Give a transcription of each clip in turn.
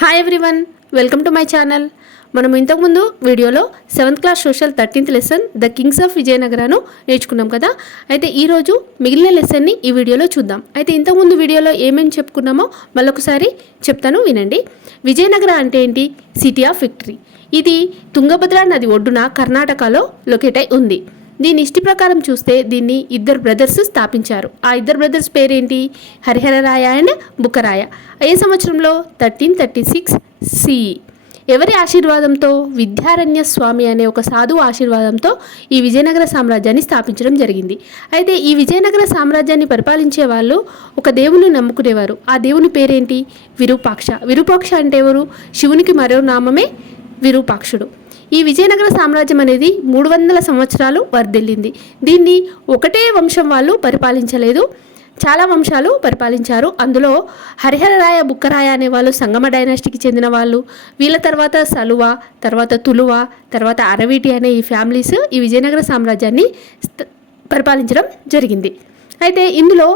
Hi everyone, welcome to my channel. మనం ఇంతకుముందు వీడియోలో 7th class social 13th lesson the kings of విజయనగరను నేర్చుకున్నాం కదా. అయితే ఈరోజు మిగిలిన లెసన్ని ఈ వీడియోలో చూద్దాం. అయితే ఇంతకుముందు వీడియోలో ఏమేమి చెప్పుకున్నామో మళ్ళొకసారి చెప్తాను, వినండి. విజయనగర అంటే ఏంటి? City of victory. ఇది తుంగభద్ర నది ఒడ్డున కర్ణాటకలో లొకేట్ అయి ఉంది. దీని హిస్టరీ ప్రకారం చూస్తే దీన్ని ఇద్దరు బ్రదర్స్ స్థాపించారు. ఆ ఇద్దరు బ్రదర్స్ పేరేంటి? హరిహరరాయ అండ్ బుక్కరాయ. ఏ సంవత్సరంలో? 1336 CE. ఎవరి ఆశీర్వాదంతో? విద్యారణ్య స్వామి అనే ఒక సాధువు ఆశీర్వాదంతో ఈ విజయనగర సామ్రాజ్యాన్ని స్థాపించడం జరిగింది. అయితే ఈ విజయనగర సామ్రాజ్యాన్ని పరిపాలించే వాళ్ళు ఒక దేవుని నమ్ముకునేవారు. ఆ దేవుని పేరేంటి? విరూపాక్ష. విరూపాక్ష అంటే ఎవరు? శివునికి మరో నామమే విరూపాక్షుడు. ఈ విజయనగర సామ్రాజ్యం అనేది 300 సంవత్సరాలు వర్ధిల్లింది. దీన్ని ఒకటే వంశం వాళ్ళు పరిపాలించలేదు, చాలా వంశాలు పరిపాలించారు. అందులో హరిహరరాయ, బుక్కరాయ అనే వాళ్ళు సంగమ డైనాస్టీకి చెందిన వాళ్ళు. వీళ్ళ తర్వాత సలువ, తర్వాత తులువ, తర్వాత అరవీటి అనే ఈ ఫ్యామిలీస్ ఈ విజయనగర సామ్రాజ్యాన్ని పరిపాలించడం జరిగింది. అయితే ఇందులో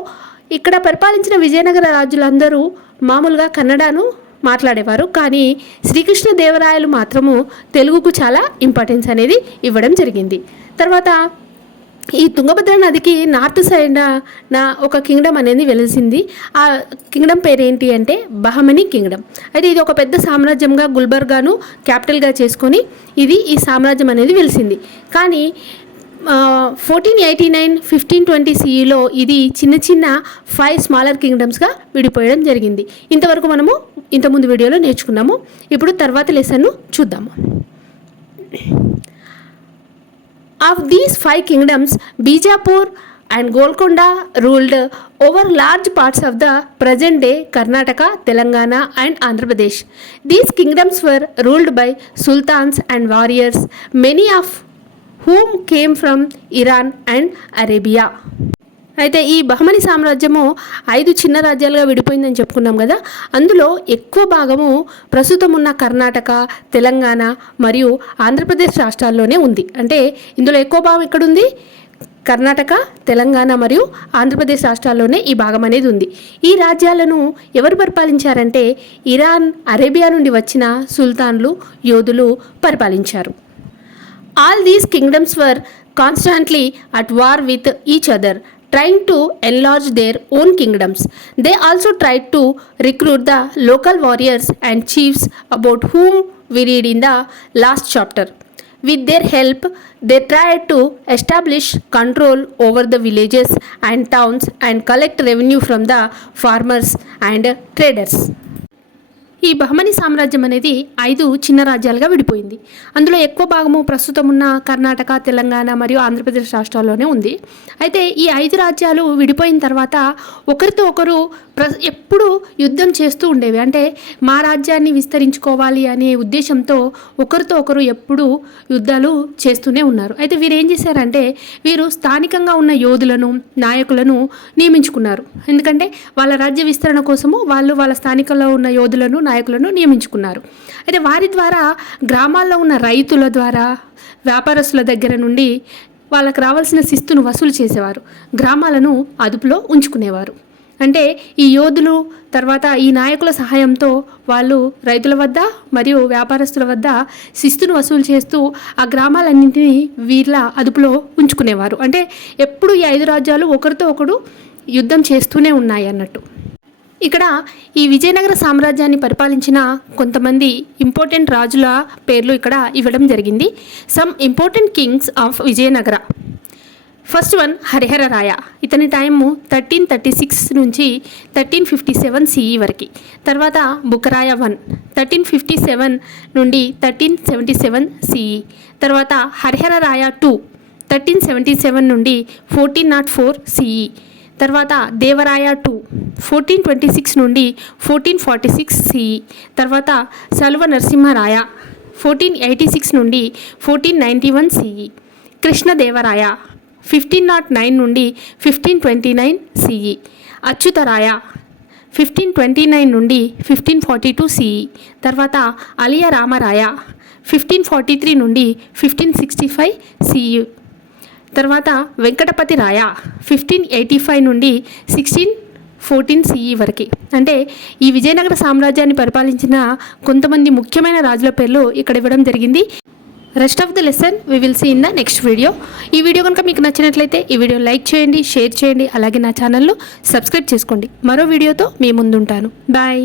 ఇక్కడ పరిపాలించిన విజయనగర రాజులందరూ మామూలుగా కన్నడను మాట్లాడేవారు. కానీ శ్రీకృష్ణదేవరాయలు మాత్రము తెలుగుకు చాలా ఇంపార్టెన్స్ అనేది ఇవ్వడం జరిగింది. తర్వాత ఈ తుంగభద్ర నదికి నార్త్ సైడ్ నా ఒక కింగ్డమ్ అనేది వెలిసింది. ఆ కింగ్డమ్ పేరేంటి అంటే బహమనీ కింగ్డమ్. అయితే ఇది ఒక పెద్ద సామ్రాజ్యంగా గుల్బర్గాను క్యాపిటల్గా చేసుకొని ఈ సామ్రాజ్యం అనేది వెలిసింది. కానీ 1489, 1520 CEలో ఇది చిన్న చిన్న 5 స్మాలర్ కింగ్డమ్స్గా విడిపోయడం జరిగింది. ఇంతవరకు మనము ఇంతకుముందు వీడియోలో నేర్చుకున్నాము. ఇప్పుడు తర్వాత లెసన్ను చూద్దాము. Of these 5 kingdoms, Bijapur and Golconda ruled over large parts of the present day Karnataka, Telangana and Andhra Pradesh. These kingdoms were ruled by sultans and warriors, many of whom came from Iran and Arabia. అయితే ఈ బహమనీ సామ్రాజ్యము 5 చిన్న రాజ్యాలుగా విడిపోయిందని చెప్పుకున్నాం కదా. అందులో ఎక్కువ భాగము ప్రస్తుతం ఉన్న కర్ణాటక, తెలంగాణ మరియు ఆంధ్రప్రదేశ్ రాష్ట్రాల్లోనే ఉంది. అంటే ఇందులో ఎక్కువ భాగం ఎక్కడుంది? కర్ణాటక, తెలంగాణ మరియు ఆంధ్రప్రదేశ్ రాష్ట్రాల్లోనే ఈ భాగం అనేది ఉంది. ఈ రాజ్యాలను ఎవరు పరిపాలించారంటే ఇరాన్, అరేబియా నుండి వచ్చిన సుల్తాన్లు, యోధులు పరిపాలించారు. All these kingdoms were constantly at war with each other, trying to enlarge their own kingdoms. They also tried to recruit the local warriors and chiefs about whom we read in the last chapter. With their help, they tried to establish control over the villages and towns and collect revenue from the farmers and traders. ఈ బహమనీ సామ్రాజ్యం అనేది 5 చిన్న రాజ్యాలుగా విడిపోయింది. అందులో ఎక్కువ భాగము ప్రస్తుతం ఉన్న కర్ణాటక, తెలంగాణ మరియు ఆంధ్రప్రదేశ్ రాష్ట్రాల్లోనే ఉంది. అయితే ఈ 5 రాజ్యాలు విడిపోయిన తర్వాత ఒకరితో ఒకరు ఎప్పుడు యుద్ధం చేస్తూ ఉండేవి. అంటే మా రాజ్యాన్ని విస్తరించుకోవాలి అనే ఉద్దేశంతో ఒకరితో ఒకరు ఎప్పుడు యుద్ధాలు చేస్తూనే ఉన్నారు. అయితే వీరు ఏం చేశారంటే వీరు స్థానికంగా ఉన్న యోధులను, నాయకులను నియమించుకున్నారు. ఎందుకంటే వాళ్ళ రాజ్య విస్తరణ కోసము వాళ్ళు వాళ్ళ స్థానికంలో ఉన్న యోధులను, నాయకులను నియమించుకున్నారు. అయితే వారి ద్వారా గ్రామాల్లో ఉన్న రైతుల ద్వారా, వ్యాపారస్తుల దగ్గర నుండి వాళ్ళకు రావాల్సిన శిస్తును వసూలు చేసేవారు. గ్రామాలను అదుపులో ఉంచుకునేవారు. అంటే ఈ యోధులు తర్వాత ఈ నాయకుల సహాయంతో వాళ్ళు రైతుల వద్ద మరియు వ్యాపారస్తుల వద్ద శిస్తును వసూలు చేస్తూ ఆ గ్రామాలన్నింటినీ వీళ్ళ అదుపులో ఉంచుకునేవారు. అంటే ఎప్పుడు ఈ 5 రాజ్యాలు ఒకరితో ఒకడు యుద్ధం చేస్తూనే ఉన్నాయి అన్నట్టు. ఇక్కడ ఈ విజయనగర సామ్రాజ్యాన్ని పరిపాలించిన కొంతమంది ఇంపార్టెంట్ రాజుల పేర్లు ఇక్కడ ఇవ్వడం జరిగింది. Some important kings of Vijayanagara. First one Harihararaya. ఇతని టైము 1336 నుంచి 1357 CE వరకు. తర్వాత బుక్కరాయ 1 1357 నుండి 1377 CE. తర్వాత హరిహరరాయ 2 1377 నుండి 1404 CE. తర్వాత దేవరాయ 2 1426 నుండి 1446 CE. తర్వాత సలువ నరసింహరాయ 1486 నుండి 1491 CE. కృష్ణదేవరాయ 1509 నుండి 1529 CE. అచ్యుతరాయ 1529 నుండి 1542 CE. తర్వాత అలియ రామరాయ 1543 నుండి 1565 CE. తర్వాత వెంకటపతి రాయ 1585 నుండి 14 CE వరకు. అంటే ఈ విజయనగర సామ్రాజ్యాన్ని పరిపాలించిన కొంతమంది ముఖ్యమైన రాజుల పేర్లు ఇక్కడ ఇవ్వడం జరిగింది. Rest of the lesson we will see in the next video. ఈ వీడియో కనుక మీకు నచ్చినట్లయితే ఈ వీడియో లైక్ చేయండి, షేర్ చేయండి, అలాగే నా ఛానల్ను సబ్స్క్రైబ్ చేసుకోండి. మరో వీడియోతో మీ ముందుంటాను. బాయ్.